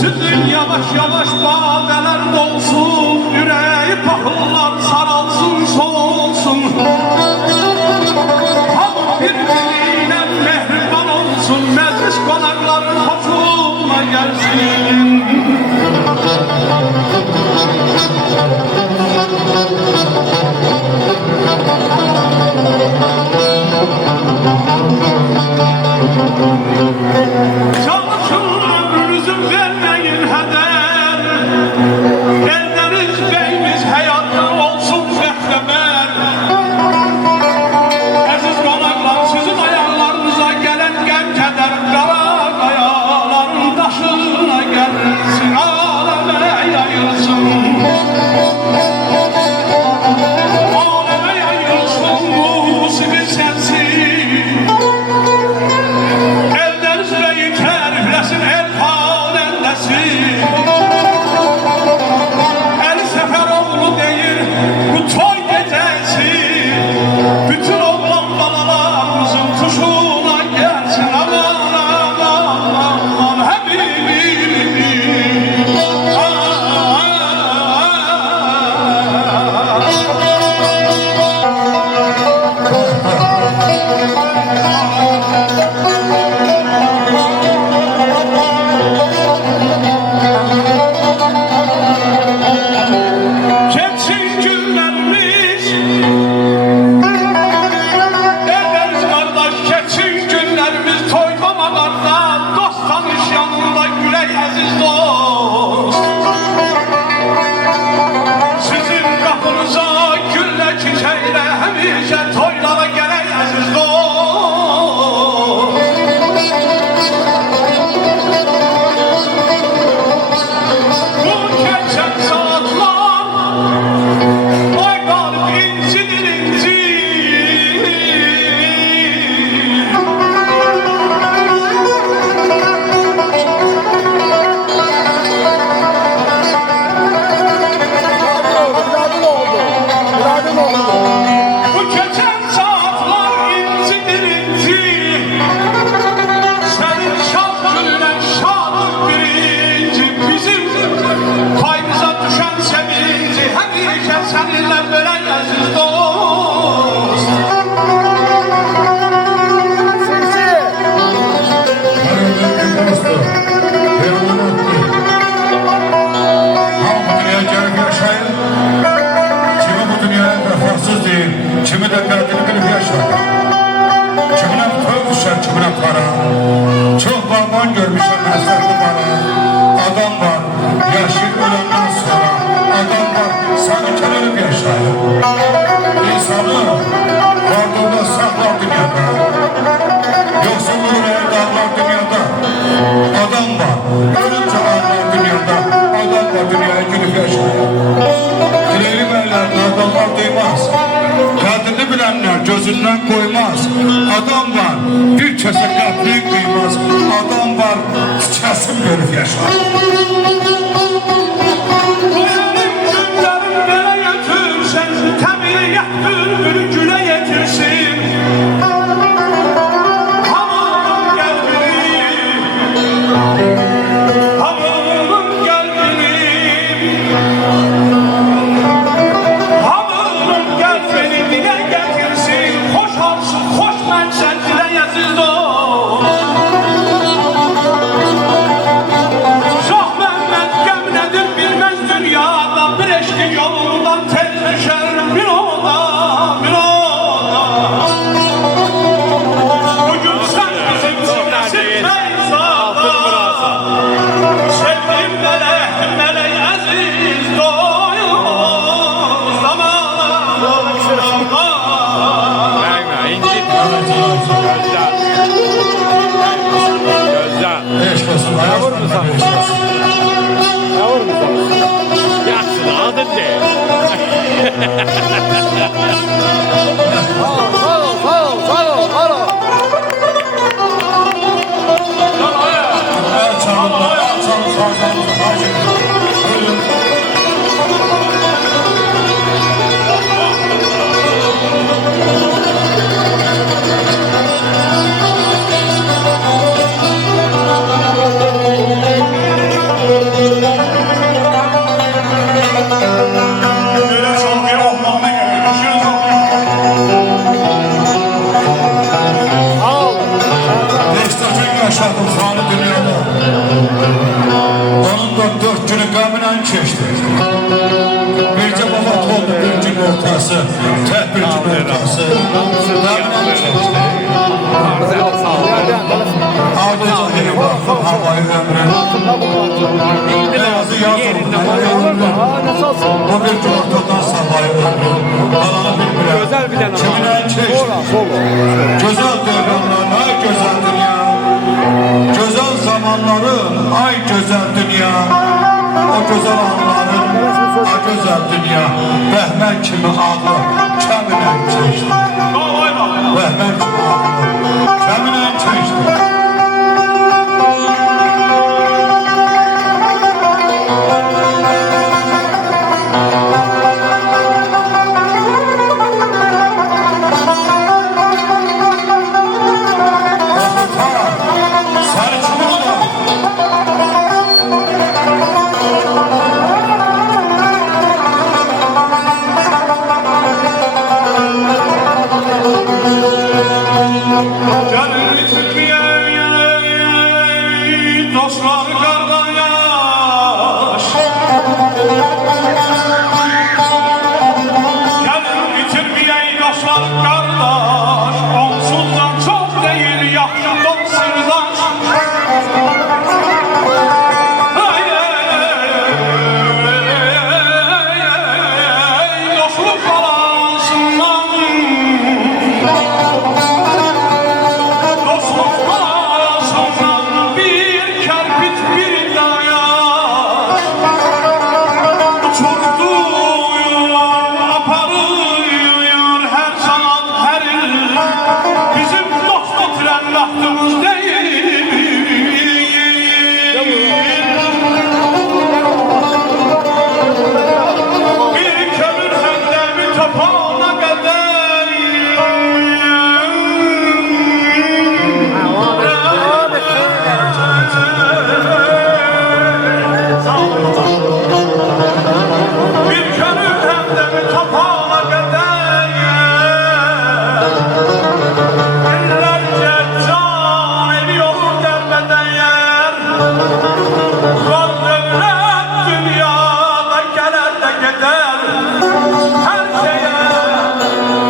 Süzün yavaş yavaş badeler dolsun, yüreği pahıllar saralsın soğulsun. Halk birbirine mehriban olsun, meclis konakların hoşuna gelsin. Çalışın ömrünüzü vermeyin heder, Eldeniz beyimiz hayatta olsun fehreber. Aziz konaklar, sizin ayarlarınıza gelen gem keder, Kara kayaların taşına gelsin, aleme yayılsın. Aleme yayılsın bu sivil sensin. El Seferoğlu deyir bu toy gecesi, bütün oğlan balalarımızın tuşuna gelsin. Aman aman aman Habibim. Kimi de kadını kılıp yaşar. Kimine toy düşer, kimine para. Çok balman görmüşler meslekli para. Adam var, yaşlı ölenden sonra. Adam var, sanki kenarıp yaşar. İnsanı varlığında saklar dünyada. Yoksulluğu dağlar dünyada. Adam var, ölünce ağlar dünyada. Adam var, dünyaya gülüp yaşar. Dileğli beylerden adamlar duymaz. Kadını bilenler gözünden koymaz. Adam var, bir kese katlayı kıymaz. Adam var, çiçesin görüp yaşar. Benim günlerim böyle götürsen, tabiat bülbülü güle getirsin. Hamamın gel benim, hamamın gel benim. Hamamın gel benim diye getirsin. Hoş olsun, hoş menşet dileyesiz dost. Şah Mehmet gem nedir bilmez dünyada, bir eşkin yolundan tez düşer bir oda, bir oda. Bugün sen bizim çilesin meyzada, sevdim melek, melek aziz doyuz. Aman aman aman. Eşk olsun, Yavur mu sana? eşk olsun. Yavur mu sana? Yaksın adın ne? Çalın, çalın, çalın, çalın. Çemindən keçdi. Bircə baba oldu bir gün ortası, tək bir gün ortası. Dəmdən keçdi. Ardınca yeni baxdım havayı ömrün. Beyazı yaz oldu. O bir gün ortadan savayı ömrün. Qalanı bilmirəm. Çemindən keçdi. Gözəl dövrənlər, ay gözəl dünya. Gözəl zamanların, ay gözəl dünya. O gözəl anların, ay gözəl dünya. Bəhmən kimi ağlı, kəminən keçdi. Bəhmən kimi ağlı, kəminən keçdi. Dostlar qardan yaş Gəlir bitirməyək dostlar qardaş Onsuzdan çox deyil yaxşı dost sirdaş Dostluq balansından Dostluq balansından bir kərpit bir dayaş Uçurdur, aparır hər saat hər il Bizim dost itirən vaxtımız deyil Bir kömür həndəmi tapana qədər Bir kömür həndəmi tapana qədər Dillərcə can ediyor dərbədən yer Var dövlət dünyada gələr də gedər Hər şeyə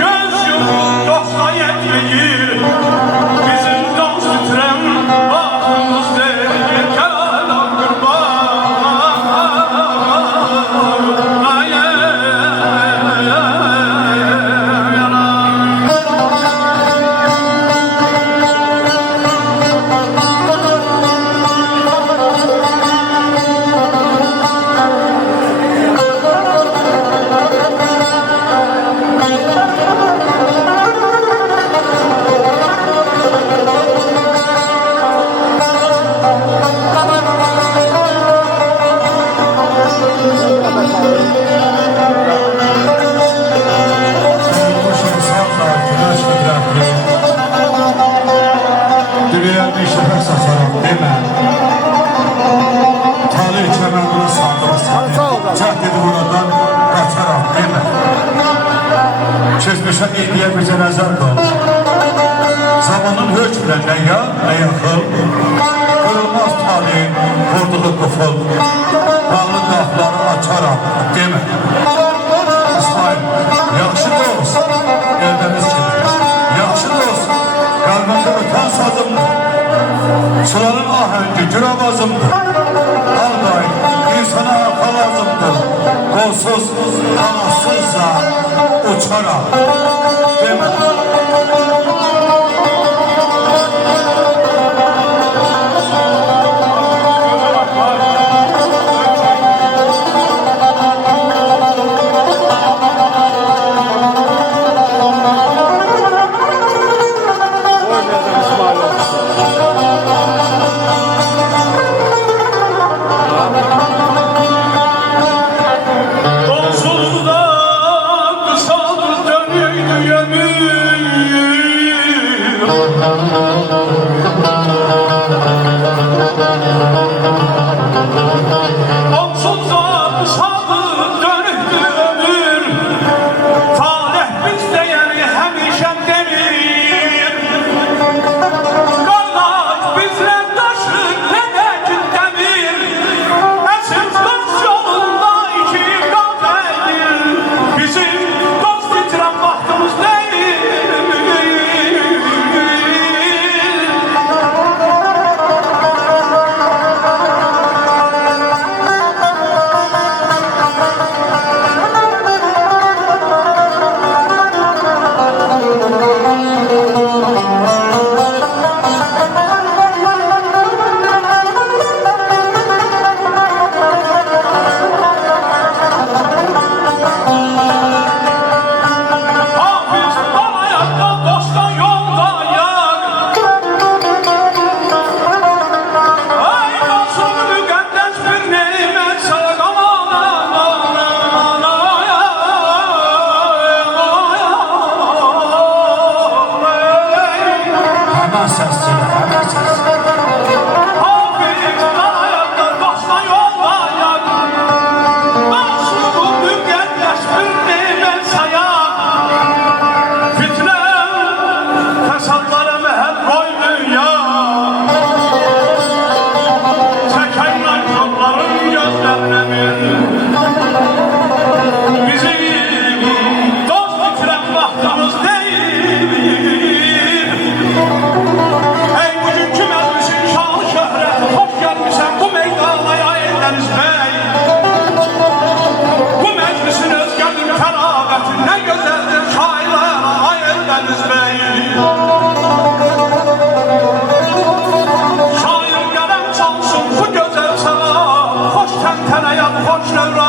göz yumur dosta yetməyir Bizim dost itirən vaxtımız deyil Kəlam qurban Ay, ay, ay, ay. Olmuş insanla güneş qüdrətli. Dünyaya bir şəfək saçarım demə. Talih kəmənini sandım səni. Cəhd edib oradan qaçaram demə. Keçmişə indiyə bizə nəzər qal. Zamanın hökmlə nə yan, nə yaxıl. Qırılmaz talihin vurduğu qıfıl. Bağlı qapıları açaram demə. İsmail, yaxşı dost, Eldəniz kimi. Yaxşı dost, qəlbində ötən sazımdır. Suların ahəngi gür avazımdır. Ağday, insana arxa lazımdır. Qolsuz, qanatsızca uçaram demə. Onsuz da kısadır dönüydü yemin Onsuz da kısadır dönüydü ömür Talih bizde yani həmişə demir Qardaş bizlə daşır nə də ki demir Əsir dost yolu yaşayam hoş devran